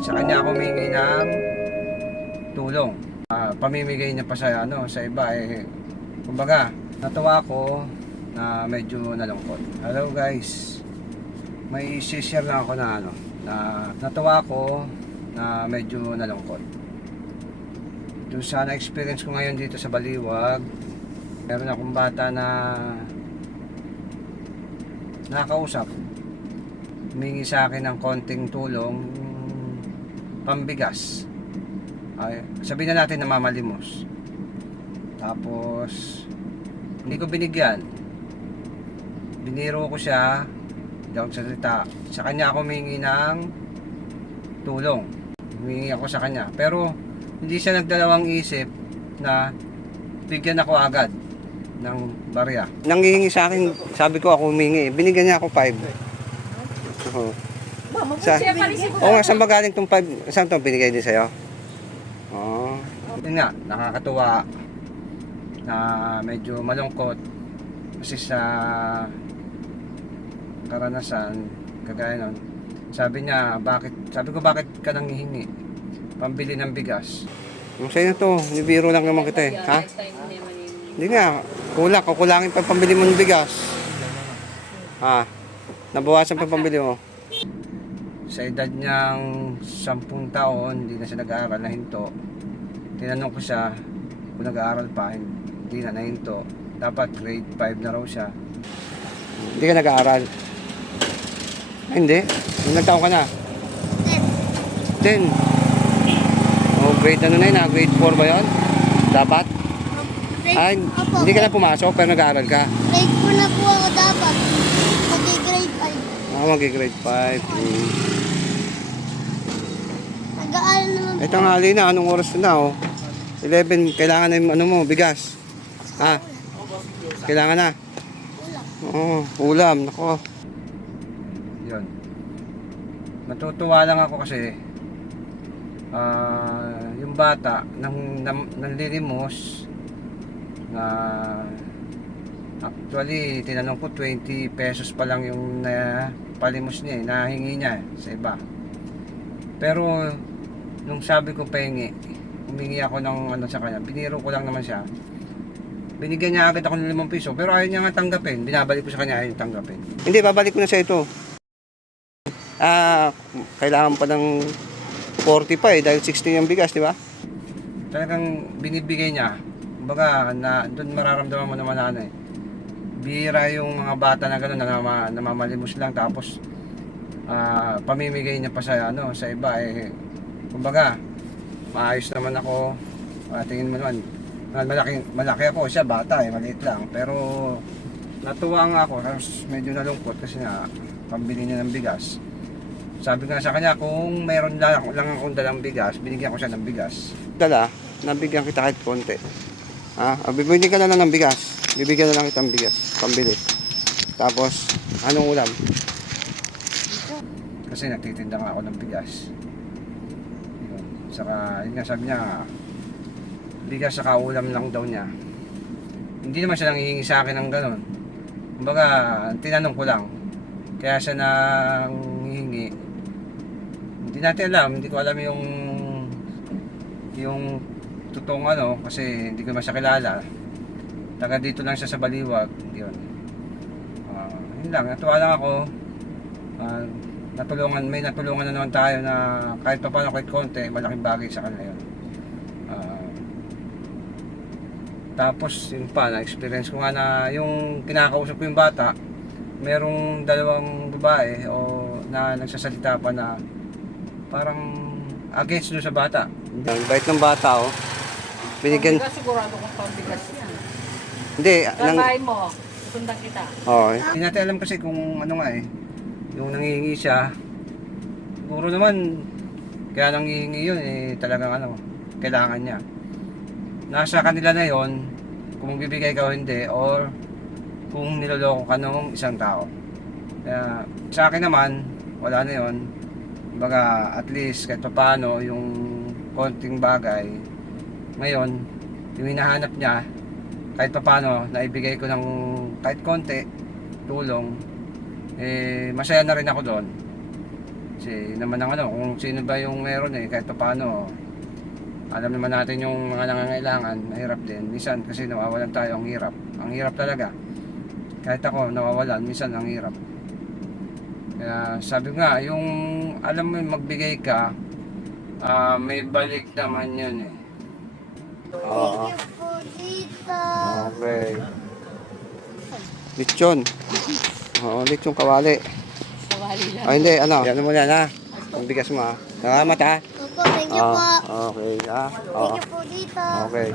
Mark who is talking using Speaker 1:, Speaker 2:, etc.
Speaker 1: sa kanya ako humingi ng tulong. Ah, pamimigay niya pa sa ano sa iba eh kumbaga natuwa ako na medyo nalungkot. Hello guys. May share lang ako na ano na natuwa ako na medyo nalungkot. Doon sa na-experience ko ngayon dito sa Baliwag, meron akong bata na nakakausap. Humingi sa akin ng konting tulong pambigas. Ay, sabihin na natin na mamalimos. Tapos, hindi ko binigyan. Biniro ko siya, hindi ako salita. Sa kanya ako humingi ng tulong. Humingi ako sa kanya. Pero, hindi siya nagdalawang isip na bigyan ako agad ng barya. Nangihingi sa akin, sabi ko ako humingi. Binigyan niya ako 5. Oo. Sa, Oo nga, saan ba galing itong 5? Saan ito binigay din sa'yo? Oo. Yun nga, nakakatuwa na medyo malungkot kasi sa karanasan kagaya nun sabi niya bakit sabi ko bakit ka nang hihingi pambili ng bigas yung sa'yo to nibiro lang naman kita eh ha hindi nga kulang kukulangin pa pambili mo ng bigas ha nabawasan pa pambili mo sa edad niyang sampung taon hindi na siya nag-aaral na hinto. Tinanong ko siya kung nag-aaral pa hindi na nahinto. Dapat grade 5 na raw siya. Hindi ka nag-aaral. Ay, hindi? Ilang taon ka na? 10 oh grade ano na yun ah? grade 4 ba yun? Dapat? Ay
Speaker 2: Opo,
Speaker 1: hindi ka na pumasok pero nag-aaral ka?
Speaker 2: Grade 4 na po ako dapat. Magi-grade 5.
Speaker 1: ah mag-grade 5 hmm.
Speaker 2: Naman po.
Speaker 1: Ito nga Alina, anong oras na oh? 11, kailangan na yung ano mo, bigas. Ha? Kailangan na. Oo, ulam, nako. Yun. Natutuwa lang ako kasi ah yung bata nang nang nanlilimos na actually tinanong ko 20 pesos pa lang yung na palimos niya eh, nahingi niya sa iba. Pero nung sabi ko pahingi, humingi ako ng ano sa kanya, biniro ko lang naman siya. Binigyan niya agad ako ng 5 piso, pero ayaw niya nga tanggapin. Binabalik ko sa kanya, ayaw tanggapin. Hindi, babalik ko na sa ito. Ah, kailangan pa ng 40 pa eh, dahil 60 yung bigas, di ba? Talagang binibigay niya. Kumbaga, na, doon mararamdaman mo naman na ano eh. Bira yung mga bata na gano'n, na nama, namamalimos lang, tapos ah, pamimigay niya pa sa ano sa iba eh kumbaga maayos naman ako. Ah, tingin mo naman ah, malaki malaki ako. Siya bata eh maliit lang. Pero natuwa nga ako. Tapos medyo nalungkot kasi nga pambili niya ng bigas. Sabi nga sa kanya kung meron lang, lang akong dalang bigas binigyan ko siya ng bigas. Dala nabigyan kita kahit konti. Ha? Ah, bibigyan ka na lang ng bigas. Bibigyan na lang kita ng bigas pambili. Tapos anong ulam? Kasi nagtitinda nga ako ng bigas. Saka, yun nga sabi niya, bigas saka ulam lang daw niya. Hindi naman siya nangihingi sa akin ng ganun. Kumbaga, tinanong ko lang. Kaya siya nang hihingi. Hindi natin alam, hindi ko alam yung yung totoong ano, kasi hindi ko naman siya kilala. Taga dito lang siya sa Baliwag. Yun. Ah, yun lang, natuwa lang ako. Ah, natulungan, may natulungan na naman tayo na kahit pa paano kahit konti, malaking bagay sa kanila yun. Ah, tapos yun pa, na-experience ko nga na yung kinakausap ko yung bata, merong dalawang babae o na nagsasalita pa na parang against doon sa bata. Ang bait ng bata oh. Binigyan,
Speaker 3: Pambigas, sigurado kung pambigas yan.
Speaker 1: hindi, nang,
Speaker 3: Babae mo, sundan kita.
Speaker 1: Oo. Hindi natin alam kasi kung ano nga eh. Yung nangihingi siya. Siguro naman, kaya nangihingi yun eh talagang ano, kailangan niya. Nasa kanila na yon kung bibigay ka o hindi or kung niloloko ka ng isang tao. Kaya sa akin naman, wala na yon. Baga at least kahit pa paano yung konting bagay ngayon, yung hinahanap niya kahit pa paano naibigay ko ng kahit konti tulong eh masaya na rin ako doon Kasi naman ang ano, kung sino ba yung meron eh, kahit pa paano, alam naman natin yung mga nangangailangan, mahirap din. Minsan kasi nawawalan tayo, ang hirap. Ang hirap talaga. Kahit ako, nawawalan, minsan ang hirap. Kaya sabi nga, yung alam mo yung magbigay ka, ah, may balik naman yun eh. Oo.
Speaker 2: Thank you po, tita.
Speaker 1: Okay. Lechon. Oo, lechon kawali.
Speaker 3: Kawali lang.
Speaker 1: Ah, hindi, ano? Yan mo yan, ha? Ang bigas mo, ha? Salamat, ha?
Speaker 2: Opo, thank you
Speaker 1: Ah,
Speaker 2: po.
Speaker 1: okay, ha?
Speaker 2: Thank you po, tita.
Speaker 1: Okay.